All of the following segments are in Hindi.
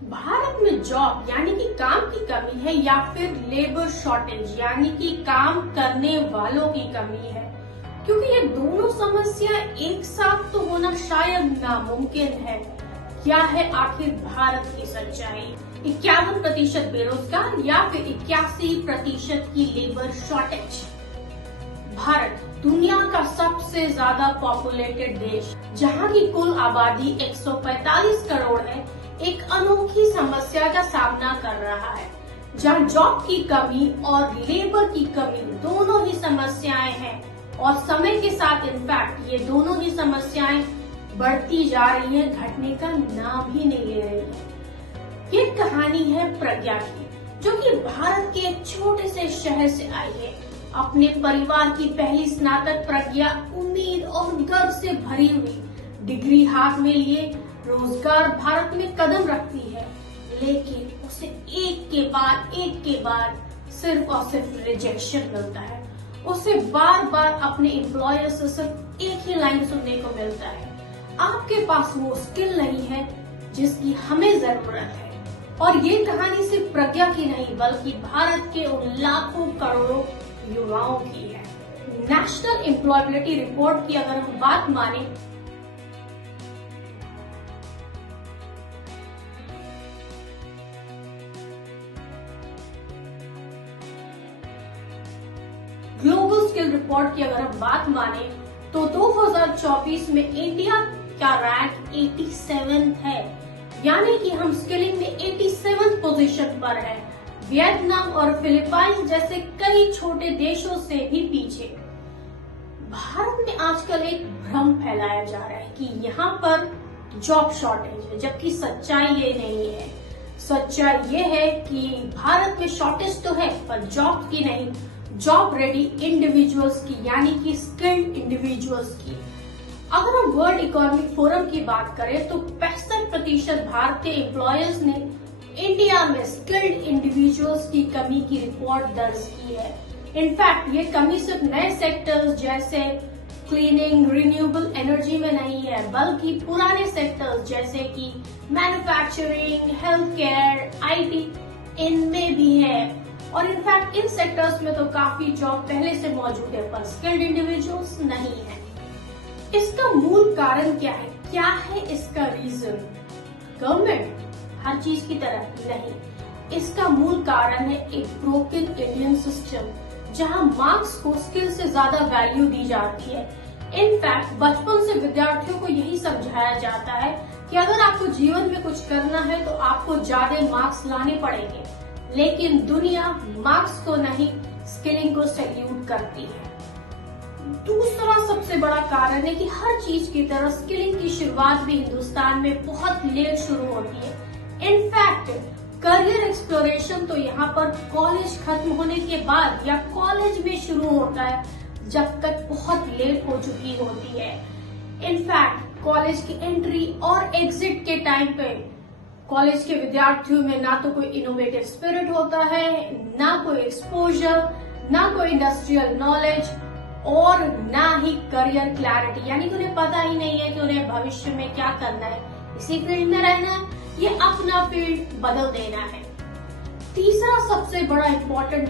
भारत में जॉब यानी कि काम की कमी है या फिर लेबर शॉर्टेज यानी कि काम करने वालों की कमी है, क्योंकि ये दोनों समस्या एक साथ तो होना शायद नामुमकिन है। क्या है आखिर भारत की सच्चाई? 51% बेरोजगार या फिर 81% की लेबर शॉर्टेज। भारत दुनिया का सबसे ज्यादा पॉपुलेटेड देश, जहां की कुल आबादी 145 करोड़ है, एक अनोखी समस्या का सामना कर रहा है, जहां जॉब की कमी और लेबर की कमी दोनों ही समस्याएं हैं और समय के साथ इनफैक्ट ये दोनों ही समस्याएं बढ़ती जा रही है, घटने का नाम ही नहीं ले रही है। ये कहानी है प्रज्ञा की, जो कि भारत के एक छोटे से शहर से आई है। अपने परिवार की पहली स्नातक प्रज्ञा उम्मीद और गर्व से भरी हुई डिग्री हाथ में लिए रोजगार भारत में कदम रखती है, लेकिन उसे एक के बाद सिर्फ और सिर्फ रिजेक्शन मिलता है। उसे बार बार अपने एम्प्लॉयर से सिर्फ एक ही लाइन सुनने को मिलता है, आपके पास वो स्किल नहीं है जिसकी हमें जरूरत है। और ये कहानी सिर्फ प्रज्ञा की नहीं, बल्कि भारत के उन लाखों करोड़ों युवाओं की है। नेशनल एम्प्लॉयबिलिटी रिपोर्ट की अगर हम बात माने ग्लोबल स्किल रिपोर्ट की अगर हम बात माने तो 2024 में इंडिया का रैंक 87 है, यानी कि हम स्किलिंग में 87 पोजीशन पर है। वियतनाम और फिलीपाइंस जैसे कई छोटे देशों से भी पीछे। भारत में आजकल एक भ्रम फैलाया जा रहा है कि यहाँ पर जॉब शॉर्टेज है, जबकि सच्चाई ये नहीं है। सच्चाई ये है कि भारत में शॉर्टेज तो है, पर जॉब की नहीं, जॉब रेडी इंडिविजुअल्स की, यानी कि स्किल्ड इंडिविजुअल्स की। अगर हम वर्ल्ड इकोनॉमिक फोरम की बात करें तो 65% भारतीय एम्प्लॉयर्स ने इंडिया में स्किल्ड इंडिविजुअल्स की कमी की रिपोर्ट दर्ज की है। इनफैक्ट ये कमी सिर्फ नए सेक्टर्स जैसे क्लीनिंग, रिन्यूएबल एनर्जी में नहीं है, बल्कि पुराने सेक्टर्स जैसे कि मैन्युफैक्चरिंग, हेल्थ केयर, IT इनमें भी है। और इनफैक्ट इन सेक्टर्स में तो काफी जॉब पहले से मौजूद है, पर स्किल्ड इंडिविजुअल्स नहीं है। इसका मूल कारण क्या है? क्या है इसका रीजन? गवर्नमेंट? हर चीज की तरह नहीं। इसका मूल कारण है एक ब्रोकन इंडियन सिस्टम, जहां मार्क्स को स्किल से ज्यादा वैल्यू दी जाती है। इनफैक्ट बचपन से विद्यार्थियों को यही समझाया जाता है कि अगर आपको जीवन में कुछ करना है तो आपको ज्यादा मार्क्स लाने पड़ेंगे, लेकिन दुनिया मार्क्स को नहीं, स्किलिंग को सैल्यूट करती है। दूसरा सबसे बड़ा कारण है कि हर चीज की तरह स्किलिंग की शुरुआत भी हिंदुस्तान में बहुत लेट शुरू होती है। इनफैक्ट करियर एक्सप्लोरेशन तो यहाँ पर कॉलेज खत्म होने के बाद या कॉलेज में शुरू होता है, जब तक बहुत लेट हो चुकी होती है। इनफैक्ट कॉलेज की एंट्री और एग्जिट के टाइम पे कॉलेज के विद्यार्थियों में ना तो कोई इनोवेटिव स्पिरिट होता है, ना कोई एक्सपोजर, ना कोई इंडस्ट्रियल नॉलेज और ना ही करियर क्लैरिटी, यानी कि उन्हें पता ही नहीं है कि उन्हें भविष्य में क्या करना है, इसी फील्ड में रहना है, ये अपना फील्ड बदल देना है। तीसरा सबसे बड़ा इम्पोर्टेंट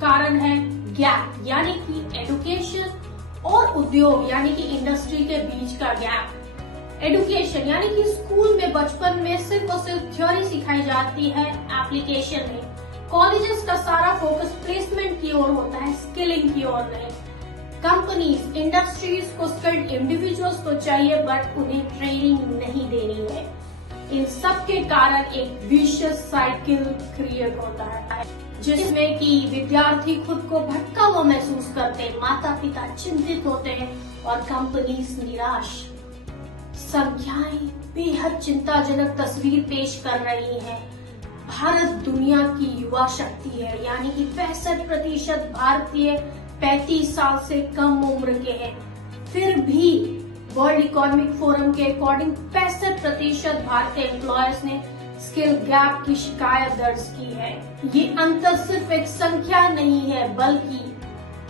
कारण है गैप, यानी कि एजुकेशन और उद्योग यानी कि इंडस्ट्री के बीच का गैप। एजुकेशन यानी कि स्कूल में बचपन में सिर्फ और सिर्फ थ्योरी सिखाई जाती है, एप्लीकेशन नहीं। कॉलेजेस का सारा फोकस प्लेसमेंट की ओर होता है, स्किलिंग की ओर नहीं। कंपनीज, इंडस्ट्रीज को स्किल्ड इंडिविजुअल्स तो चाहिए, बट उन्हें ट्रेनिंग नहीं देनी है। इन सब के कारण एक विशियस साइकिल क्रिएट होता है, जिसमें कि विद्यार्थी खुद को भटका हुआ महसूस करते हैं, माता पिता चिंतित होते हैं और कंपनीज निराश। संख्याएं बेहद चिंताजनक तस्वीर पेश कर रही हैं। भारत दुनिया की युवा शक्ति है, यानी कि 65% भारतीय 35 साल से कम उम्र के हैं। फिर भी वर्ल्ड इकोनॉमिक फोरम के अकॉर्डिंग 65% भारतीय एम्प्लॉयर्स ने स्किल गैप की शिकायत दर्ज की है। ये अंतर सिर्फ एक संख्या नहीं है, बल्कि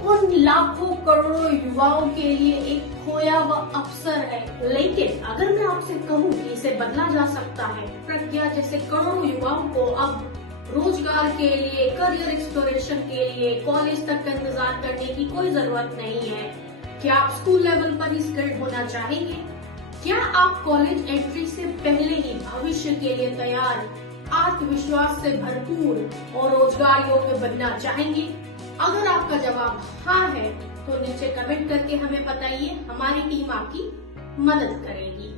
उन लाखों करोड़ों युवाओं के लिए एक खोया हुआ अवसर है। लेकिन अगर मैं आपसे कहूँ कि इसे बदला जा सकता है, प्रज्ञा जैसे करोड़ों युवाओं को अब रोजगार के लिए, करियर एक्सप्लोरेशन के लिए कॉलेज तक का इंतजार करने की कोई जरूरत नहीं है। क्या आप स्कूल लेवल पर ही स्किल्ड होना चाहेंगे? क्या आप कॉलेज एंट्री से पहले ही भविष्य के लिए तैयार, आत्मविश्वास से भरपूर और रोजगार योग्य बनना चाहेंगे? अगर आपका जवाब हाँ है तो नीचे कमेंट करके हमें बताइए, हमारी टीम आपकी मदद करेगी।